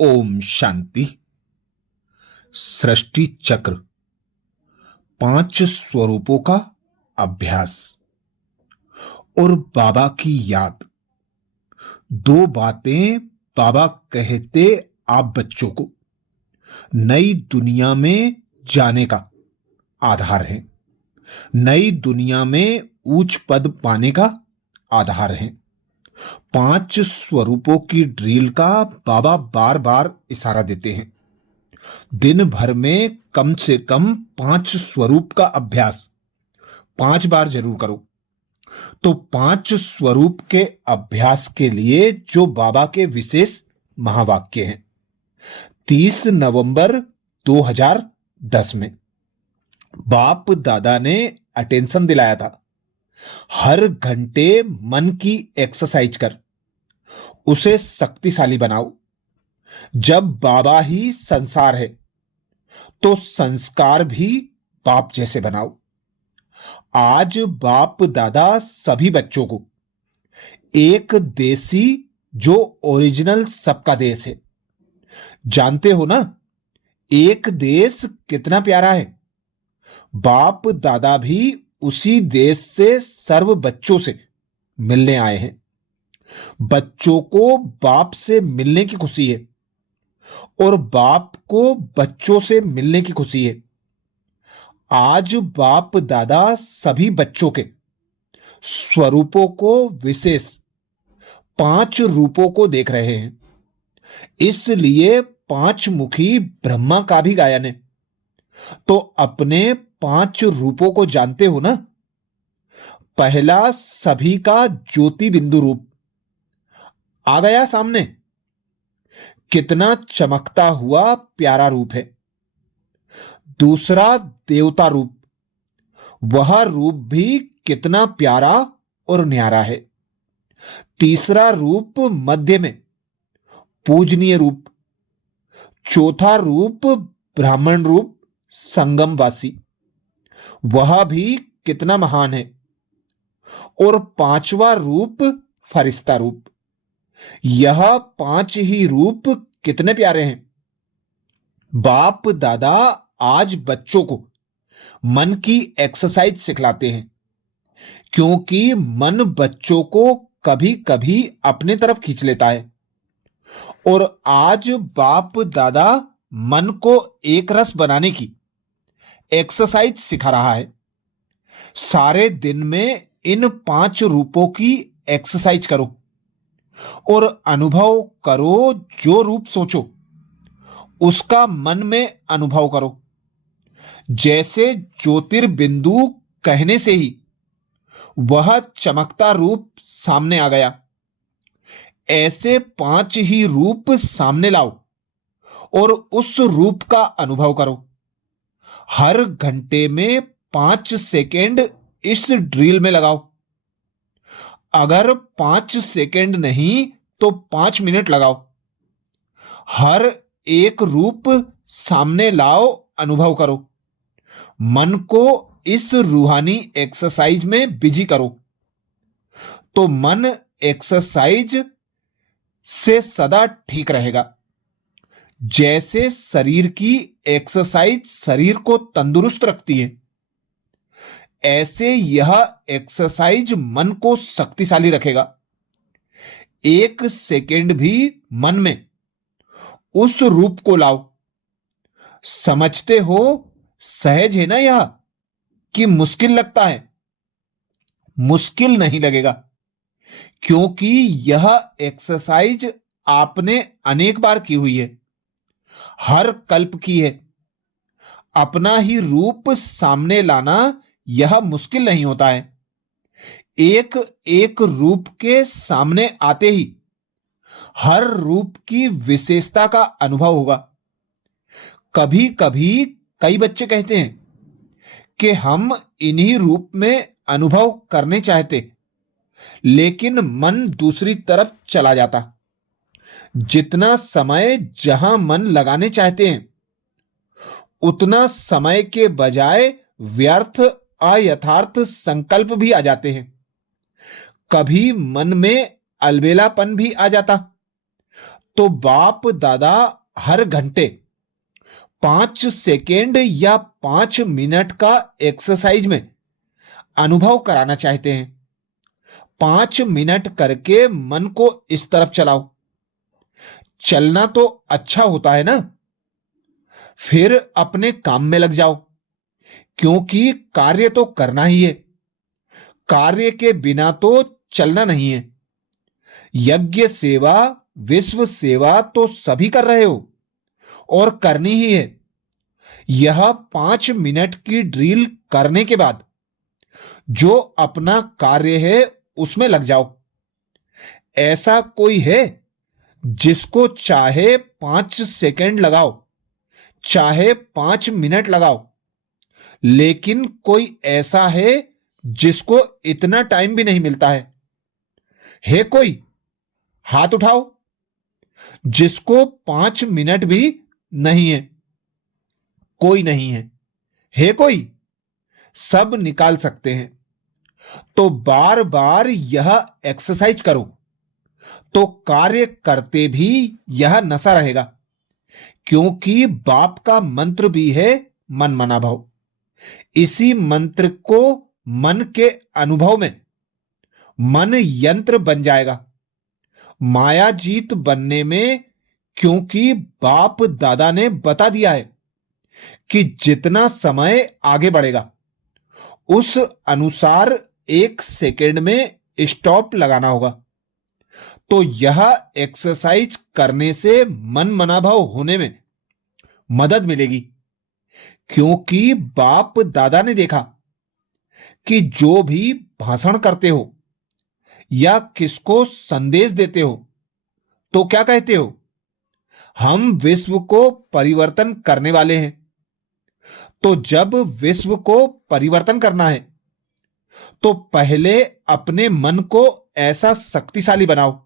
ओम शांति। सृष्टि चक्र, 5 स्वरूपों का अभ्यास और बाबा की याद। 2 बातें बाबा कहते आप बच्चों को नई दुनिया में जाने का आधार है, नई दुनिया में ऊंच पद पाने का आधार है। 5 स्वरूपों की ड्रिल का बाबा बार बार इशारा देते हैं। दिन भर में कम से कम 5 स्वरूप का अभ्यास 5 बार जरूर करो। तो 5 स्वरूप के अभ्यास के लिए जो बाबा के विशेष महावाक्य हैं, 30 नवंबर 2010 में बाप दादा ने अटेंशन दिलाया था, हर घंटे मन की एक्सरसाइज कर उसे शक्तिशाली बनाओ। जब बाबा ही संसार है तो संस्कार भी बाप जैसे बनाओ। आज बाप दादा सभी बच्चों को एक देसी जो ओरिजिनल सबका देश है, जानते हो ना, एक देश कितना प्यारा है। बाप दादा भी उसी देश से सर्व बच्चों से मिलने आए हैं। बच्चों को बाप से मिलने की खुशी है और बाप को बच्चों से मिलने की खुशी है। आज बाप दादा सभी बच्चों के स्वरूपों को, विशेष 5 रूपों को देख रहे हैं। इसलिए 5 मुखी ब्रह्मा का भी गायन है। तो अपने 5 रूपों को जानते हो ना। पहला सभी का ज्योति बिंदु रूप आ गया सामने, कितना चमकता हुआ प्यारा रूप है। दूसरा देवता रूप, वह रूप भी कितना प्यारा और न्यारा है। तीसरा रूप मध्य में पूजनीय रूप। चौथा रूप ब्राह्मण रूप संगमवासी, वह भी कितना महान है। और 5वां रूप फरिश्ता रूप। यह 5 ही रूप कितने प्यारे हैं। बाप दादा आज बच्चों को मन की एक्सरसाइज सिखलाते हैं, क्योंकि मन बच्चों को कभी कभी अपने तरफ खींच लेता है। और आज बाप दादा मन को एक रस बनाने की एक्सरसाइज सिखा रहा है। सारे दिन में इन 5 रूपों की एक्सरसाइज करो और अनुभव करो। जो रूप सोचो उसका मन में अनुभव करो। जैसे ज्योतिर्बिंदु कहने से ही वह चमकता रूप सामने आ गया, ऐसे 5 ही रूप सामने लाओ और उस रूप का अनुभव करो। हर घंटे में 5 सेकेंड इस ड्रिल में लगाओ। अगर 5 सेकेंड नहीं तो 5 मिनट लगाओ। हर एक रूप सामने लाओ, अनुभव करो। मन को इस रूहानी एक्सरसाइज में बिजी करो तो मन एक्सरसाइज से सदा ठीक रहेगा। जैसे शरीर की एक्सरसाइज शरीर को तंदुरुस्त रखती है, ऐसे यह एक्सरसाइज मन को शक्तिशाली रखेगा। 1 सेकेंड भी मन में उस रूप को लाओ। समझते हो सहज है ना यह, कि मुश्किल लगता है? मुश्किल नहीं लगेगा, क्योंकि यह एक्सरसाइज आपने अनेक बार की हुई है, हर कल्प की है। अपना ही रूप सामने लाना यह मुश्किल नहीं होता है। एक एक रूप के सामने आते ही हर रूप की विशेषता का अनुभव होगा। कभी कभी कई बच्चे कहते हैं कि हम इन्हीं रूप में अनुभव करने चाहते, लेकिन मन दूसरी तरफ चला जाता। जितना समय जहां मन लगाने चाहते हैं, उतना समय के बजाय व्यर्थ अयथार्थ संकल्प भी आ जाते हैं। कभी मन में अलबेलापन भी आ जाता, तो बाप दादा हर घंटे 5 सेकेंड या 5 मिनट का एक्सरसाइज में अनुभव कराना चाहते हैं। 5 मिनट करके मन को इस तरफ चलाओ। चलना तो अच्छा होता है ना। फिर अपने काम में लग जाओ, क्योंकि कार्य तो करना ही है। कार्य के बिना तो चलना नहीं है। यज्ञ सेवा, विश्व सेवा तो सभी कर रहे हो और करनी ही है। यह 5 मिनट की ड्रिल करने के बाद जो अपना कार्य है उसमें लग जाओ। ऐसा कोई है जिसको चाहे 5 सेकेंड लगाओ, चाहे 5 मिनट लगाओ, लेकिन कोई ऐसा है जिसको इतना टाइम भी नहीं मिलता है कोई? हाथ उठाओ। जिसको 5 मिनट भी नहीं है? कोई नहीं है कोई? सब निकाल सकते हैं। तो बार बार यह एक्सरसाइज करो, तो कार्य करते भी यह नशा रहेगा। क्योंकि बाप का मंत्र भी है मन मना भाव। इसी मंत्र को मन के अनुभव में मन यंत्र बन जाएगा, माया जीत बनने में। क्योंकि बाप दादा ने बता दिया है कि जितना समय आगे बढ़ेगा उस अनुसार 1 सेकेंड में स्टॉप लगाना होगा। तो यह एक्सरसाइज करने से मन मनाभाव होने में मदद मिलेगी। क्योंकि बाप दादा ने देखा कि जो भी भाषण करते हो या किसको संदेश देते हो तो क्या कहते हो? हम विश्व को परिवर्तन करने वाले हैं। तो जब विश्व को परिवर्तन करना है तो पहले अपने मन को ऐसा शक्तिशाली बनाओ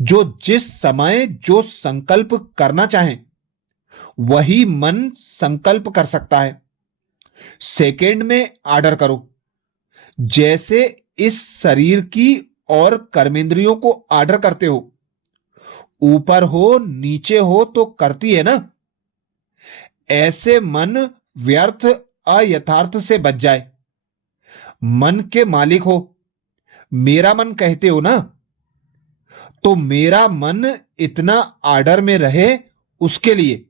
जो जिस समय जो संकल्प करना चाहे वही मन संकल्प कर सकता है। सेकेंड में ऑर्डर करो। जैसे इस शरीर की और कर्मेंद्रियों को ऑर्डर करते हो, ऊपर हो नीचे हो तो करती है ना। ऐसे मन व्यर्थ अयथार्थ से बच जाए। मन के मालिक हो, मेरा मन कहते हो ना, तो मेरा मन इतना ऑर्डर में रहे उसके लिए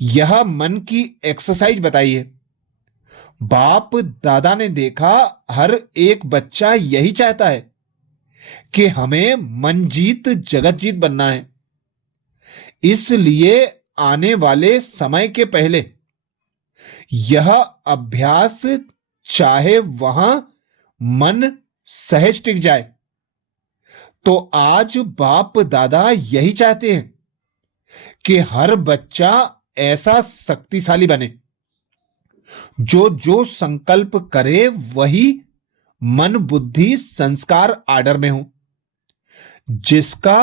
यह मन की एक्सरसाइज बताई है। बाप दादा ने देखा हर एक बच्चा यही चाहता है कि हमें मन जीत जगत जीत बनना है। इसलिए आने वाले समय के पहले यह अभ्यास, चाहे वहां मन सहज टिक जाए, तो आज बाप दादा यही चाहते हैं कि हर बच्चा ऐसा शक्तिशाली बने जो जो संकल्प करे वही मन बुद्धि संस्कार आर्डर में हो। जिसका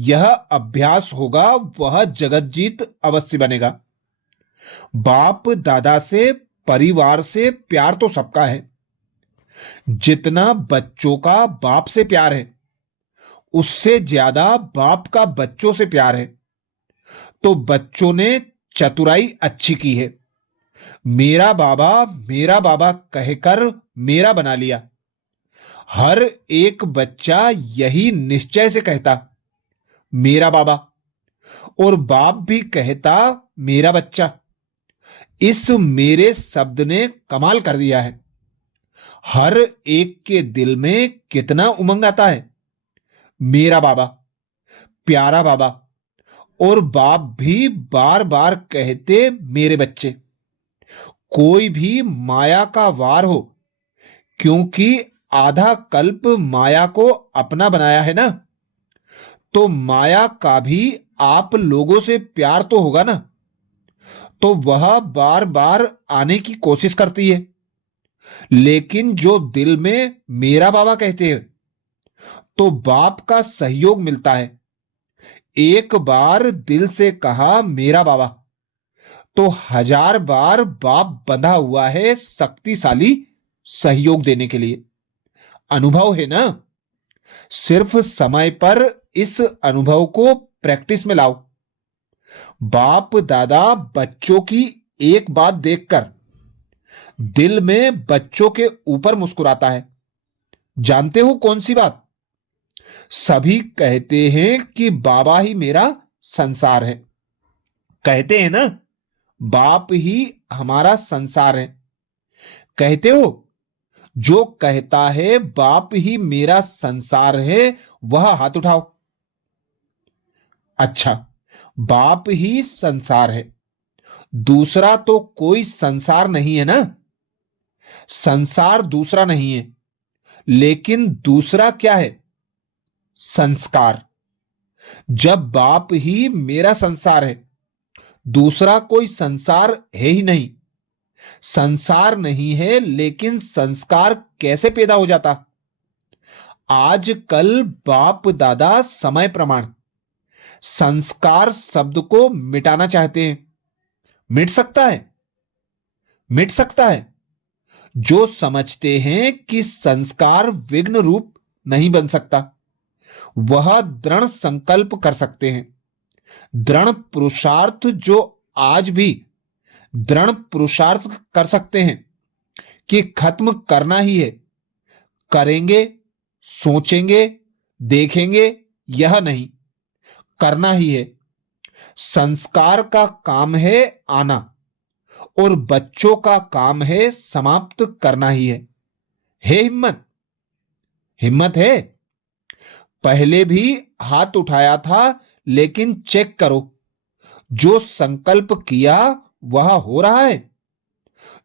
यह अभ्यास होगा वह जगत जीत अवश्य बनेगा। बाप दादा से, परिवार से प्यार तो सबका है। जितना बच्चों का बाप से प्यार है उससे ज्यादा बाप का बच्चों से प्यार है। तो बच्चों ने चतुराई अच्छी की है। मेरा बाबा कहकर मेरा बना लिया। हर एक बच्चा यही निश्चय से कहता मेरा बाबा, और बाप भी कहता मेरा बच्चा। इस मेरे शब्द ने कमाल कर दिया है। हर एक के दिल में कितना उमंग आता है। मेरा बाबा, प्यारा बाबा। और बाप भी बार बार कहते मेरे बच्चे। कोई भी माया का वार हो, क्योंकि आधा कल्प माया को अपना बनाया है ना, तो माया का भी आप लोगों से प्यार तो होगा ना। तो वह बार बार आने की कोशिश करती है। लेकिन जो दिल में मेरा बाबा कहते हैं तो बाप का सहयोग मिलता है। एक बार दिल से कहा मेरा बाबा, तो 1000 बार बाप बंधा हुआ है शक्तिशाली सहयोग देने के लिए। अनुभव है ना। सिर्फ समय पर इस अनुभव को प्रैक्टिस में लाओ। बाप दादा बच्चों की एक बात देखकर दिल में बच्चों के ऊपर मुस्कुराता है। जानते हो कौन सी बात? सभी कहते हैं कि बाबा ही मेरा संसार है। कहते हैं ना, बाप ही हमारा संसार है। कहते हो? जो कहता है बाप ही मेरा संसार है, वह हाथ उठाओ। अच्छा, बाप ही संसार है, दूसरा तो कोई संसार नहीं है ना। संसार दूसरा नहीं है, लेकिन दूसरा क्या है? संस्कार। जब बाप ही मेरा संसार है, दूसरा कोई संसार है ही नहीं। संसार नहीं है, लेकिन संस्कार कैसे पैदा हो जाता? आज कल बाप दादा समय प्रमाण संस्कार शब्द को मिटाना चाहते हैं। मिट सकता है? मिट सकता है। जो समझते हैं कि संस्कार विघ्न रूप नहीं बन सकता, वह दृढ़ संकल्प कर सकते हैं। दृढ़ पुरुषार्थ जो आज भी दृढ़ पुरुषार्थ कर सकते हैं कि खत्म करना ही है। करेंगे, सोचेंगे, देखेंगे, यह नहीं, करना ही है। संस्कार का काम है आना, और बच्चों का काम है समाप्त करना ही है। हिम्मत? हिम्मत है? पहले भी हाथ उठाया था, लेकिन चेक करो, जो संकल्प किया वह हो रहा है।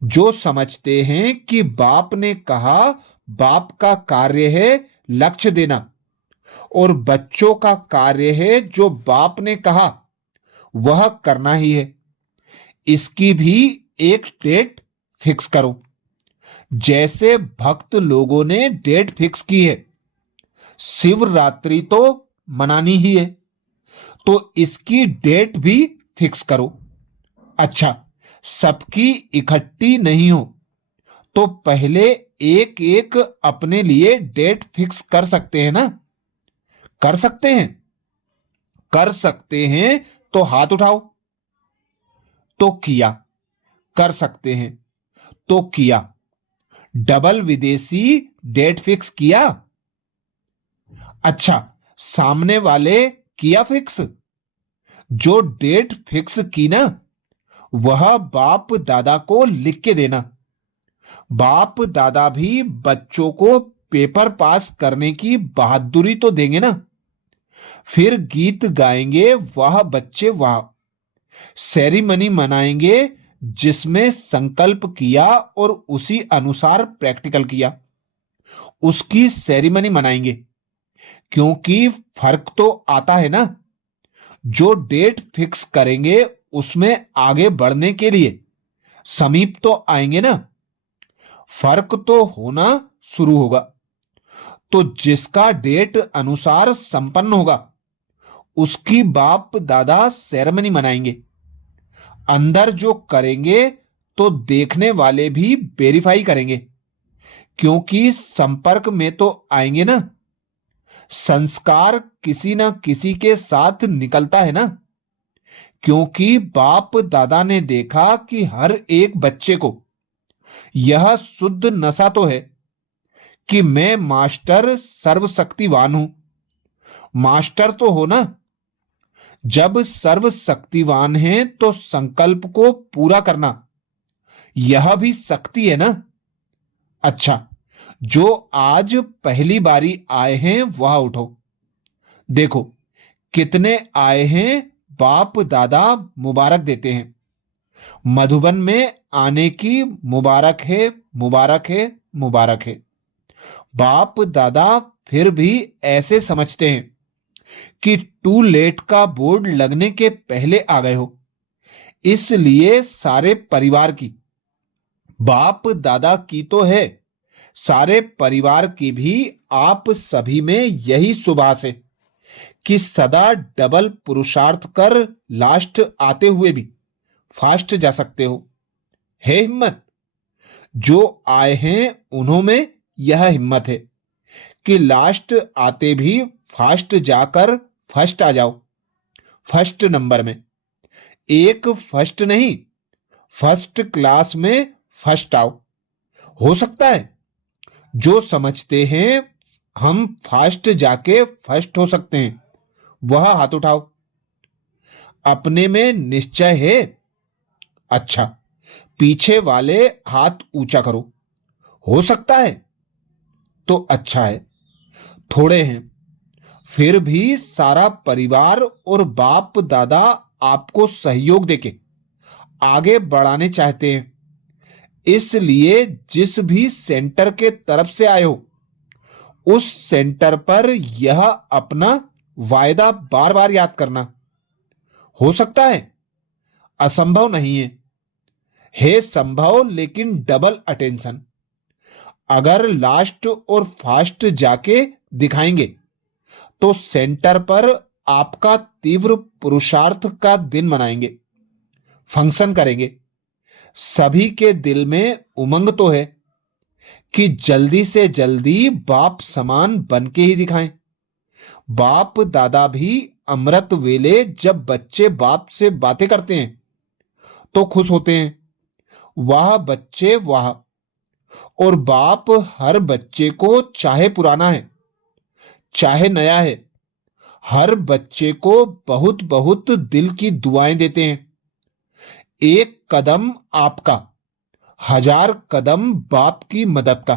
जो समझते हैं कि बाप ने कहा, बाप का कार्य है लक्ष्य देना, और बच्चों का कार्य है जो बाप ने कहा वह करना ही है। इसकी भी एक डेट फिक्स करो। जैसे भक्त लोगों ने डेट फिक्स की है, शिवरात्रि तो मनानी ही है, तो इसकी डेट भी फिक्स करो। अच्छा, सबकी इकट्ठी नहीं हो तो पहले एक एक अपने लिए डेट फिक्स कर सकते हैं ना? कर सकते हैं? कर सकते हैं तो हाथ उठाओ। तो किया। कर सकते हैं तो किया। डबल विदेशी डेट फिक्स किया। अच्छा, सामने वाले किया फिक्स? जो डेट फिक्स की ना, वह बाप दादा को लिख के देना। बाप दादा भी बच्चों को पेपर पास करने की बहादुरी तो देंगे ना। फिर गीत गाएंगे, वाह बच्चे वाह। सेरेमनी मनाएंगे, जिसमें संकल्प किया और उसी अनुसार प्रैक्टिकल किया, उसकी सेरेमनी मनाएंगे। क्योंकि फर्क तो आता है ना। जो डेट फिक्स करेंगे उसमें आगे बढ़ने के लिए समीप तो आएंगे ना। फर्क तो होना शुरू होगा। तो जिसका डेट अनुसार संपन्न होगा, उसकी बाप दादा सेरेमनी मनाएंगे। अंदर जो करेंगे तो देखने वाले भी वेरीफाई करेंगे, क्योंकि संपर्क में तो आएंगे ना। संस्कार किसी ना किसी के साथ निकलता है ना। क्योंकि बाप दादा ने देखा कि हर एक बच्चे को यह शुद्ध नशा तो है कि मैं मास्टर सर्वशक्तिवान हूं। मास्टर तो हो ना। जब सर्वशक्तिवान है तो संकल्प को पूरा करना यह भी शक्ति है ना। अच्छा, जो आज पहली बारी आए हैं वह उठो। देखो कितने आए हैं। बाप दादा मुबारक देते हैं। मधुबन में आने की मुबारक है, मुबारक है, मुबारक है। बाप दादा फिर भी ऐसे समझते हैं कि टू लेट का बोर्ड लगने के पहले आ गए हो, इसलिए सारे परिवार की, बाप दादा की तो है, सारे परिवार की भी आप सभी में यही सुभाष है कि सदा डबल पुरुषार्थ कर लास्ट आते हुए भी फास्ट जा सकते हो। है हिम्मत? जो आए हैं उन्हों में यह हिम्मत है कि लास्ट आते भी फास्ट जाकर फर्स्ट आ जाओ। फर्स्ट नंबर में, एक फर्स्ट नहीं, फर्स्ट क्लास में फर्स्ट आओ। हो सकता है जो समझते हैं हम फास्ट जाके फर्स्ट हो सकते हैं, वह हाथ उठाओ। अपने में निश्चय है? अच्छा, पीछे वाले हाथ ऊंचा करो। हो सकता है? तो अच्छा है। थोड़े हैं, फिर भी सारा परिवार और बाप दादा आपको सहयोग देके आगे बढ़ाने चाहते हैं। इसलिए जिस भी सेंटर के तरफ से आए हो, उस सेंटर पर यह अपना वायदा बार बार याद करना। हो सकता है? असंभव नहीं है संभव, लेकिन डबल अटेंशन। अगर लास्ट और फास्ट जाके दिखाएंगे तो सेंटर पर आपका तीव्र पुरुषार्थ का दिन मनाएंगे, फंक्शन करेंगे। सभी के दिल में उमंग तो है कि जल्दी से जल्दी बाप समान बन के ही दिखाएं। बाप दादा भी अमृत वेले जब बच्चे बाप से बातें करते हैं तो खुश होते हैं। वाह बच्चे वाह। और बाप हर बच्चे को, चाहे पुराना है चाहे नया है, हर बच्चे को बहुत बहुत दिल की दुआएं देते हैं। एक कदम आपका, हजार कदम बाप की मदद का,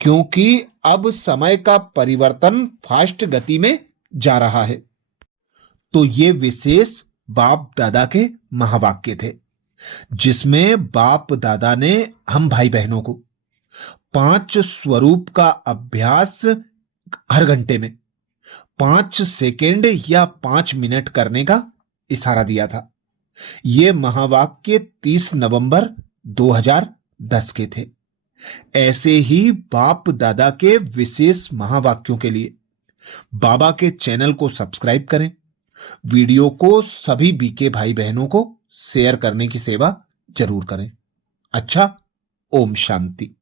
क्योंकि अब समय का परिवर्तन फास्ट गति में जा रहा है। तो ये विशेष बाप दादा के महावाक्य थे, जिसमें बाप दादा ने हम भाई बहनों को 5 स्वरूप का अभ्यास हर घंटे में 5 सेकेंड या 5 मिनट करने का इशारा दिया था। ये महावाक्य 30 नवंबर 2010 के थे। ऐसे ही बाप दादा के विशेष महावाक्यों के लिए बाबा के चैनल को सब्सक्राइब करें, वीडियो को सभी बीके भाई बहनों को शेयर करने की सेवा जरूर करें। अच्छा, ओम शांति।